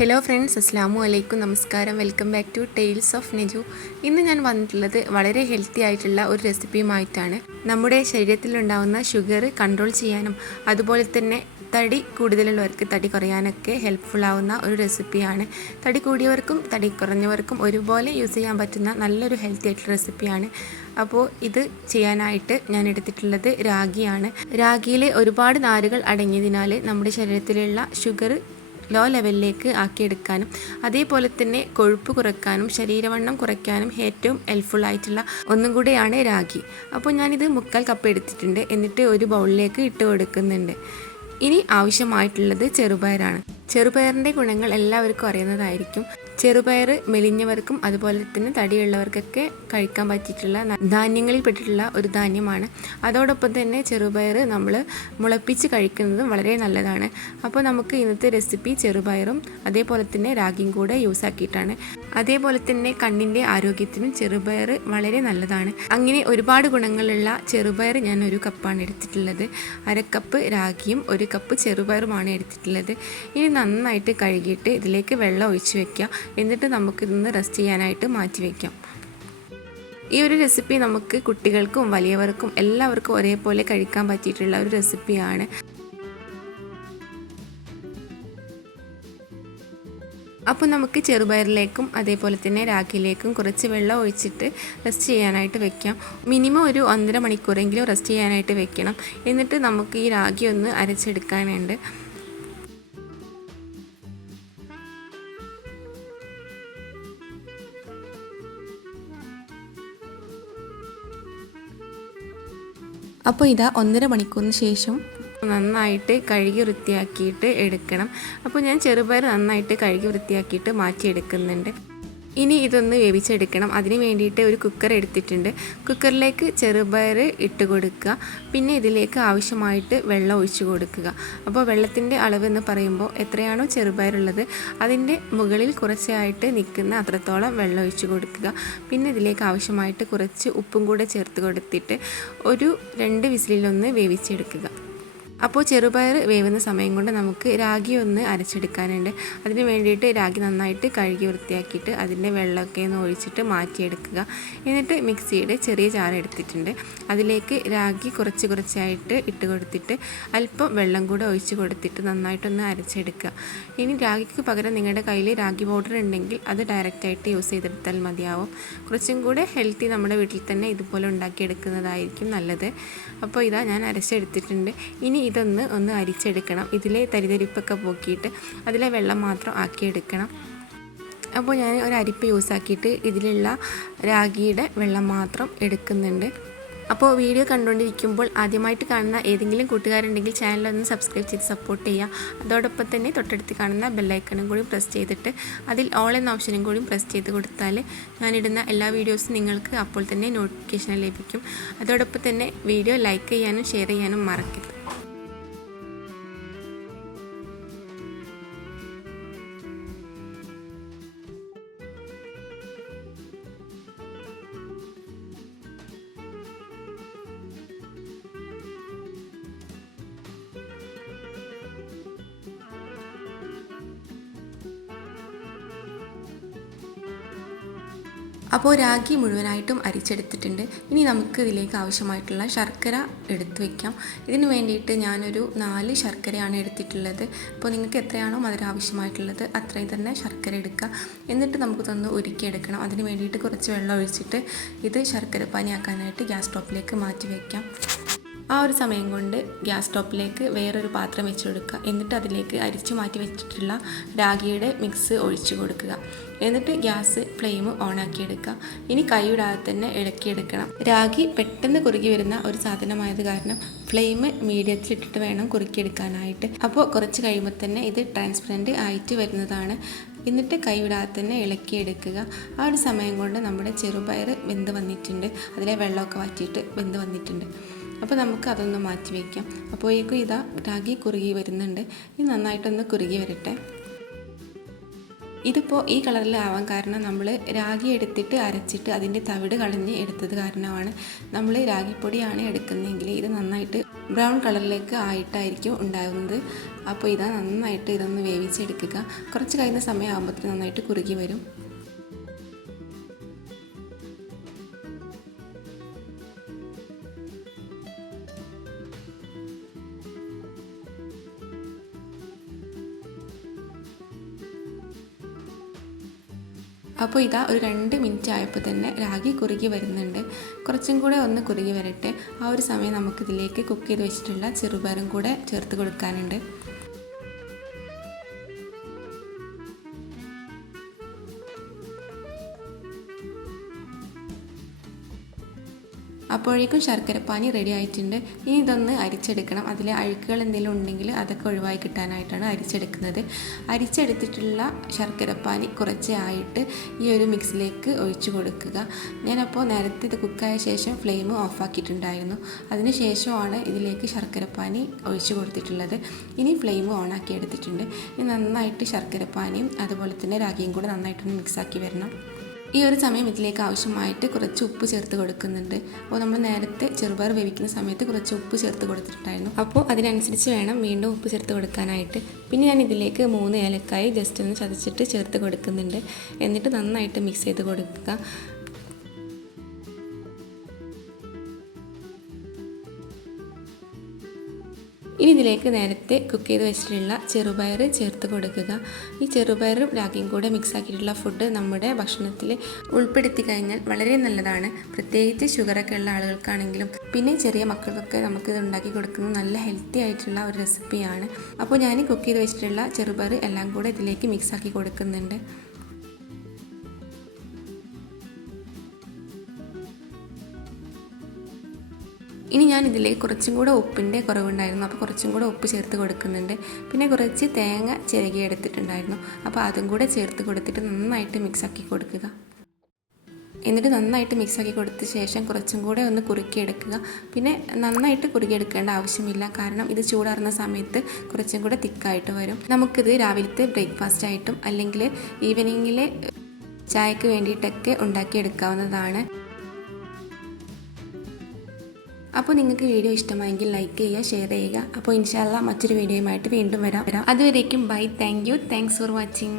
Hello friends, അസ്സാമു അലൈക്കും. നമസ്കാരം. Welcome back to tales of Naju. ഇന്ന് ഞാൻ വന്നിട്ടുള്ളത് വളരെ ഹെൽത്തി ആയിട്ടുള്ള ഒരു റെസിപ്പിയുമായിട്ടാണ്. നമ്മുടെ ശരീരത്തിലുണ്ടാകുന്ന ഷുഗർ കൺട്രോൾ ചെയ്യാനും അതുപോലെ തന്നെ തടി കൂടുതലുള്ളവർക്ക് തടി കുറയാനൊക്കെ ഹെൽപ്ഫുൾ ആവുന്ന ഒരു റെസിപ്പിയാണ്. തടി കൂടിയവർക്കും തടി കുറഞ്ഞവർക്കും ഒരുപോലെ യൂസ് ചെയ്യാൻ പറ്റുന്ന നല്ലൊരു ഹെൽത്തി ആയിട്ടുള്ള റെസിപ്പിയാണ്. അപ്പോൾ ഇത് ചെയ്യാനായിട്ട് ഞാൻ എടുത്തിട്ടുള്ളത് രാഗിയാണ്. രാഗിയിൽ ഒരുപാട് നാരുകൾ അടങ്ങിയതിനാൽ നമ്മുടെ ശരീരത്തിലുള്ള ഷുഗർ ലോ ലെവലിലേക്ക് ആക്കിയെടുക്കാനും അതേപോലെ തന്നെ കൊഴുപ്പ് കുറയ്ക്കാനും ശരീരവണ്ണം കുറയ്ക്കാനും ഏറ്റവും ഹെൽപ്ഫുൾ ആയിട്ടുള്ള ഒന്നും കൂടെയാണ് രാഗി. അപ്പോൾ ഞാനിത് 1/4 കപ്പ് എടുത്തിട്ടുണ്ട്. എന്നിട്ട് ഒരു ബൗളിലേക്ക് ഇട്ട് കൊടുക്കുന്നുണ്ട്. ഇനി ആവശ്യമായിട്ടുള്ളത് ചെറുപയറാണ്. ചെറുപയറിൻ്റെ ഗുണങ്ങൾ എല്ലാവർക്കും അറിയുന്നതായിരിക്കും. ചെറുപയർ മെലിഞ്ഞവർക്കും അതുപോലെ തന്നെ തടിയുള്ളവർക്കൊക്കെ കഴിക്കാൻ പറ്റിയിട്ടുള്ള ധാന്യങ്ങളിൽ പെട്ടിട്ടുള്ള ഒരു ധാന്യമാണ്. അതോടൊപ്പം തന്നെ ചെറുപയർ നമ്മൾ മുളപ്പിച്ച് കഴിക്കുന്നതും വളരെ നല്ലതാണ്. അപ്പോൾ നമുക്ക് ഇന്നത്തെ റെസിപ്പി ചെറുപയറും അതേപോലെ തന്നെ രാഗിയും കൂടെ യൂസ് ആക്കിയിട്ടാണ്. അതേപോലെ തന്നെ കണ്ണിൻ്റെ ആരോഗ്യത്തിനും ചെറുപയർ വളരെ നല്ലതാണ്. അങ്ങനെ ഒരുപാട് ഗുണങ്ങളുള്ള ചെറുപയർ ഞാൻ 1 കപ്പാണ് എടുത്തിട്ടുള്ളത്. 1/2 കപ്പ് രാഗിയും 1 കപ്പ് ചെറുപയറുമാണ് എടുത്തിട്ടുള്ളത്. ഇനി നന്നായിട്ട് കഴുകിയിട്ട് ഇതിലേക്ക് വെള്ളം ഒഴിച്ച് വെക്കുക. എന്നിട്ട് നമുക്കിതൊന്ന് റെസ്റ്റ് ചെയ്യാനായിട്ട് മാറ്റി വയ്ക്കാം. ഈ ഒരു റെസിപ്പി നമുക്ക് കുട്ടികൾക്കും വലിയവർക്കും എല്ലാവർക്കും ഒരേപോലെ കഴിക്കാൻ പറ്റിയിട്ടുള്ള ഒരു റെസിപ്പിയാണ്. അപ്പോൾ നമുക്ക് ചെറുപയറിലേക്കും അതേപോലെ തന്നെ രാഗിയിലേക്കും കുറച്ച് വെള്ളം ഒഴിച്ചിട്ട് റെസ്റ്റ് ചെയ്യാനായിട്ട് വെക്കാം. മിനിമം ഒരു 1.5 മണിക്കൂറെങ്കിലും റെസ്റ്റ് ചെയ്യാനായിട്ട് വെക്കണം. എന്നിട്ട് നമുക്ക് ഈ രാഗി ഒന്ന് അരച്ചെടുക്കാനുണ്ട്. അപ്പോൾ ഇതാ 1.5 മണിക്കൂറിന് ശേഷം നന്നായിട്ട് കഴുകി വൃത്തിയാക്കിയിട്ട് എടുക്കണം. അപ്പോൾ ഞാൻ ചെറുപയർ നന്നായിട്ട് കഴുകി വൃത്തിയാക്കിയിട്ട് മാറ്റിയെടുക്കുന്നുണ്ട്. ഇനി ഇതൊന്ന് വേവിച്ചെടുക്കണം. അതിന് വേണ്ടിയിട്ട് ഒരു കുക്കർ എടുത്തിട്ടുണ്ട്. കുക്കറിലേക്ക് ചെറുപയർ ഇട്ട് കൊടുക്കുക. പിന്നെ ഇതിലേക്ക് ആവശ്യമായിട്ട് വെള്ളം ഒഴിച്ച് കൊടുക്കുക. അപ്പോൾ വെള്ളത്തിൻ്റെ അളവ് എന്ന് പറയുമ്പോൾ എത്രയാണോ ചെറുപയറുള്ളത് അതിൻ്റെ മുകളിൽ കുറച്ചായിട്ട് നിൽക്കുന്ന അത്രത്തോളം വെള്ളം ഒഴിച്ച് കൊടുക്കുക. പിന്നെ ഇതിലേക്ക് ആവശ്യമായിട്ട് കുറച്ച് ഉപ്പും കൂടെ ചേർത്ത് കൊടുത്തിട്ട് ഒരു 2 വിസിലൊന്ന് വേവിച്ചെടുക്കുക. അപ്പോൾ ചെറുപയർ വേവുന്ന സമയം കൊണ്ട് നമുക്ക് രാഗി ഒന്ന് അരച്ചെടുക്കാനുണ്ട്. അതിന് വേണ്ടിയിട്ട് രാഗി നന്നായിട്ട് കഴുകി വൃത്തിയാക്കിയിട്ട് അതിൻ്റെ വെള്ളമൊക്കെ ഒന്ന് ഒഴിച്ചിട്ട് മാറ്റിയെടുക്കുക. എന്നിട്ട് മിക്സിയുടെ ചെറിയ ജാർ എടുത്തിട്ടുണ്ട്. അതിലേക്ക് രാഗി കുറച്ചായിട്ട് ഇട്ട് കൊടുത്തിട്ട് അല്പം വെള്ളം കൂടെ ഒഴിച്ച് കൊടുത്തിട്ട് നന്നായിട്ടൊന്ന് അരച്ചെടുക്കുക. ഇനി രാഗിക്ക് പകരം നിങ്ങളുടെ കയ്യിൽ രാഗി പൗഡർ ഉണ്ടെങ്കിൽ അത് ഡയറക്റ്റായിട്ട് യൂസ് ചെയ്തെടുത്താൽ മതിയാവും. കുറച്ചും കൂടെ ഹെൽത്തി നമ്മുടെ വീട്ടിൽ തന്നെ ഇതുപോലെ ഉണ്ടാക്കിയെടുക്കുന്നതായിരിക്കും നല്ലത്. അപ്പോൾ ഇതാ ഞാൻ അരച്ചെടുത്തിട്ടുണ്ട്. ഇനി ഇതൊന്ന് അരിച്ചെടുക്കണം. ഇതിലെ തരിതരിപ്പൊക്കെ പോക്കിയിട്ട് അതിലെ വെള്ളം മാത്രം ആക്കിയെടുക്കണം. അപ്പോൾ ഞാൻ ഒരു അരിപ്പ യൂസ് ആക്കിയിട്ട് ഇതിലുള്ള രാഗിയുടെ വെള്ളം മാത്രം എടുക്കുന്നുണ്ട്. അപ്പോൾ വീഡിയോ കണ്ടുകൊണ്ടിരിക്കുമ്പോൾ ആദ്യമായിട്ട് കാണുന്ന ഏതെങ്കിലും കൂട്ടുകാരുണ്ടെങ്കിൽ ചാനലൊന്ന് സബ്സ്ക്രൈബ് ചെയ്ത് സപ്പോർട്ട് ചെയ്യുക. അതോടൊപ്പം തന്നെ തൊട്ടടുത്ത് കാണുന്ന ബെല്ലൈക്കണും കൂടി പ്രസ് ചെയ്തിട്ട് അതിൽ ഓൾ എന്ന ഓപ്ഷനും കൂടി പ്രസ് ചെയ്ത് കൊടുത്താൽ ഞാനിടുന്ന എല്ലാ വീഡിയോസും നിങ്ങൾക്ക് അപ്പോൾ തന്നെ നോട്ടിഫിക്കേഷൻ ലഭിക്കും. അതോടൊപ്പം തന്നെ വീഡിയോ ലൈക്ക് ചെയ്യാനും ഷെയർ ചെയ്യാനും മറക്കരുത്. അപ്പോൾ രാഗി മുഴുവനായിട്ടും അരിച്ചെടുത്തിട്ടുണ്ട്. ഇനി നമുക്ക് ഇതിലേക്ക് ആവശ്യമായിട്ടുള്ള ശർക്കര എടുത്ത് വയ്ക്കാം. ഇതിന് വേണ്ടിയിട്ട് ഞാനൊരു 4 ശർക്കരയാണ് എടുത്തിട്ടുള്ളത്. അപ്പോൾ നിങ്ങൾക്ക് എത്രയാണോ മധുരം ആവശ്യമായിട്ടുള്ളത് അത്രയും തന്നെ ശർക്കര എടുക്കുക. എന്നിട്ട് നമുക്കിതൊന്ന് ഉരുക്കിയെടുക്കണം. അതിന് വേണ്ടിയിട്ട് കുറച്ച് വെള്ളം ഒഴിച്ചിട്ട് ഇത് ശർക്കര പാനിയാക്കാനായിട്ട് ഗ്യാസ് സ്റ്റോപ്പിലേക്ക് മാറ്റി വയ്ക്കാം. ആ ഒരു സമയം കൊണ്ട് ഗ്യാസ് സ്റ്റോപ്പിലേക്ക് വേറൊരു പാത്രം വെച്ച് കൊടുക്കുക. എന്നിട്ട് അതിലേക്ക് അരിച്ചു മാറ്റി വെച്ചിട്ടുള്ള രാഗിയുടെ മിക്സ് ഒഴിച്ചു കൊടുക്കുക. എന്നിട്ട് ഗ്യാസ് ഫ്ലെയിം ഓണാക്കിയെടുക്കുക. ഇനി കൈവിടാതെ തന്നെ ഇളക്കിയെടുക്കണം. രാഗി പെട്ടെന്ന് കുറുകി വരുന്ന ഒരു സാധനമായത് കാരണം ഫ്ലെയിം മീഡിയത്തിലിട്ടിട്ട് വേണം കുറുക്കിയെടുക്കാനായിട്ട്. അപ്പോൾ കുറച്ച് കഴിയുമ്പോൾ തന്നെ ഇത് ട്രാൻസ്പെറൻറ്റ് ആയിട്ട് വരുന്നതാണ്. എന്നിട്ട് കൈവിടാതെ തന്നെ ഇളക്കിയെടുക്കുക. ആ ഒരു സമയം കൊണ്ട് നമ്മുടെ ചെറുപയർ വെന്ത് വന്നിട്ടുണ്ട്. അതിലെ വെള്ളമൊക്കെ വറ്റിയിട്ട് വെന്ത് വന്നിട്ടുണ്ട്. അപ്പോൾ നമുക്ക് അതൊന്ന് മാറ്റി വയ്ക്കാം. അപ്പോഴേക്കും ഇതാ രാഗി കുറുകി വരുന്നുണ്ട്. ഇത് നന്നായിട്ടൊന്ന് കുറുകി വരട്ടെ. ഇതിപ്പോൾ ഈ കളറിലാവാൻ കാരണം നമ്മൾ രാഗി എടുത്തിട്ട് അരച്ചിട്ട് അതിൻ്റെ തവിട് കളഞ്ഞ് എടുത്തത് കാരണമാണ്. നമ്മൾ രാഗിപ്പൊടിയാണ് എടുക്കുന്നതെങ്കിൽ ഇത് നന്നായിട്ട് ബ്രൗൺ കളറിലേക്ക് ആയിട്ടായിരിക്കും ഉണ്ടാകുന്നത്. അപ്പോൾ ഇതാ നന്നായിട്ട് ഇതൊന്ന് വേവിച്ചെടുക്കുക. കുറച്ച് കഴിയുന്ന സമയമാകുമ്പോഴത്തേന് നന്നായിട്ട് കുറുകി വരും. അപ്പോൾ ഇതാ ഒരു 2 മിനിറ്റ് ആയപ്പോൾ തന്നെ രാഗി കുറുകി വരുന്നുണ്ട്. കുറച്ചും കൂടെ ഒന്ന് കുറുകി വരട്ടെ. ആ ഒരു സമയം നമുക്കിതിലേക്ക് കുക്ക് ചെയ്ത് വെച്ചിട്ടുള്ള ചെറുപയറും കൂടെ ചേർത്ത് കൊടുക്കാനുണ്ട്. അപ്പോഴേക്കും ശർക്കരപ്പാനി റെഡി ആയിട്ടുണ്ട്. ഇനി ഇതൊന്ന് അരിച്ചെടുക്കണം. അതിലെ അഴുക്കുകൾ എന്തെങ്കിലും ഉണ്ടെങ്കിൽ അതൊക്കെ ഒഴിവായി കിട്ടാനായിട്ടാണ് അരിച്ചെടുക്കുന്നത്. അരിച്ചെടുത്തിട്ടുള്ള ശർക്കരപ്പാനി കുറച്ചേ ആയിട്ട് ഈ ഒരു മിക്സിലേക്ക് ഒഴിച്ചു കൊടുക്കുക. ഞാനപ്പോൾ നേരത്തെ ഇത് കുക്കായ ശേഷം ഫ്ലെയിം ഓഫാക്കിയിട്ടുണ്ടായിരുന്നു. അതിന് ശേഷമാണ് ഇതിലേക്ക് ശർക്കരപ്പാനി ഒഴിച്ചു കൊടുത്തിട്ടുള്ളത്. ഇനി ഫ്ലെയിം ഓണാക്കി എടുത്തിട്ടുണ്ട്. ഇനി നന്നായിട്ട് ശർക്കരപ്പാനിയും അതുപോലെ തന്നെ രാഗിയും കൂടെ നന്നായിട്ടൊന്ന് മിക്സാക്കി വരണം. ഈ ഒരു സമയം ഇതിലേക്ക് ആവശ്യമായിട്ട് കുറച്ച് ഉപ്പ് ചേർത്ത് കൊടുക്കുന്നുണ്ട്. അപ്പോൾ നമ്മൾ നേരത്തെ ചെറുപയർ വേവിക്കുന്ന സമയത്ത് കുറച്ച് ഉപ്പ് ചേർത്ത് കൊടുത്തിട്ടുണ്ടായിരുന്നു. അപ്പോൾ അതിനനുസരിച്ച് വേണം വീണ്ടും ഉപ്പ് ചേർത്ത് കൊടുക്കാനായിട്ട്. പിന്നെ ഞാൻ ഇതിലേക്ക് 3 ഏലക്കായി ജസ്റ്റ് ഒന്ന് ചതച്ചിട്ട് ചേർത്ത് കൊടുക്കുന്നുണ്ട്. എന്നിട്ട് നന്നായിട്ട് മിക്സ് ചെയ്ത് കൊടുക്കുക. ഇനി ഇതിലേക്ക് നേരത്തെ കുക്ക് ചെയ്ത് വെച്ചിട്ടുള്ള ചെറുപയർ ചേർത്ത് കൊടുക്കുക. ഈ ചെറുപയറും രാഗിയും കൂടെ മിക്സ് ആക്കിയിട്ടുള്ള ഫുഡ് നമ്മുടെ ഭക്ഷണത്തിൽ ഉൾപ്പെടുത്തി കഴിഞ്ഞാൽ വളരെ നല്ലതാണ്. പ്രത്യേകിച്ച് ഷുഗറൊക്കെ ഉള്ള ആളുകൾക്കാണെങ്കിലും പിന്നെ ചെറിയ മക്കൾക്കൊക്കെ നമുക്കിത് ഉണ്ടാക്കി കൊടുക്കുന്നത് നല്ല ഹെൽത്തി ആയിട്ടുള്ള ഒരു റെസിപ്പിയാണ്. അപ്പോൾ ഞാൻ കുക്ക് ചെയ്ത് വെച്ചിട്ടുള്ള ചെറുപയർ എല്ലാം കൂടെ ഇതിലേക്ക് മിക്സ് ആക്കി കൊടുക്കുന്നുണ്ട്. ഇനി ഞാൻ ഇതിലേക്ക് കുറച്ചും കൂടെ ഉപ്പിൻ്റെ കുറവുണ്ടായിരുന്നു. അപ്പോൾ കുറച്ചും കൂടെ ഉപ്പ് ചേർത്ത് കൊടുക്കുന്നുണ്ട്. പിന്നെ കുറച്ച് തേങ്ങ ചിരകി എടുത്തിട്ടുണ്ടായിരുന്നു. അപ്പോൾ അതും കൂടെ ചേർത്ത് കൊടുത്തിട്ട് നന്നായിട്ട് മിക്സാക്കി കൊടുക്കുക. എന്നിട്ട് നന്നായിട്ട് മിക്സാക്കി കൊടുത്ത ശേഷം കുറച്ചും കൂടെ ഒന്ന് കുറുക്കിയെടുക്കുക. പിന്നെ നന്നായിട്ട് കുറുക്കിയെടുക്കേണ്ട ആവശ്യമില്ല, കാരണം ഇത് ചൂടാറുന്ന സമയത്ത് കുറച്ചും കൂടെ തിക്കായിട്ട് വരും. നമുക്കിത് രാവിലത്തെ ബ്രേക്ക്ഫാസ്റ്റ് ആയിട്ടും അല്ലെങ്കിൽ ഈവനിങ്ങിൽ ചായക്ക് വേണ്ടിയിട്ടൊക്കെ ഉണ്ടാക്കിയെടുക്കാവുന്നതാണ്. അപ്പോൾ നിങ്ങൾക്ക് വീഡിയോ ഇഷ്ടമായെങ്കിൽ ലൈക്ക് ചെയ്യുക, ഷെയർ ചെയ്യുക. അപ്പോൾ ഇൻഷാ അല്ലാഹ് മറ്റൊരു വീഡിയോയുമായിട്ട് വീണ്ടും വരാം. അതുവരേക്കും ബൈ. Thanks for watching.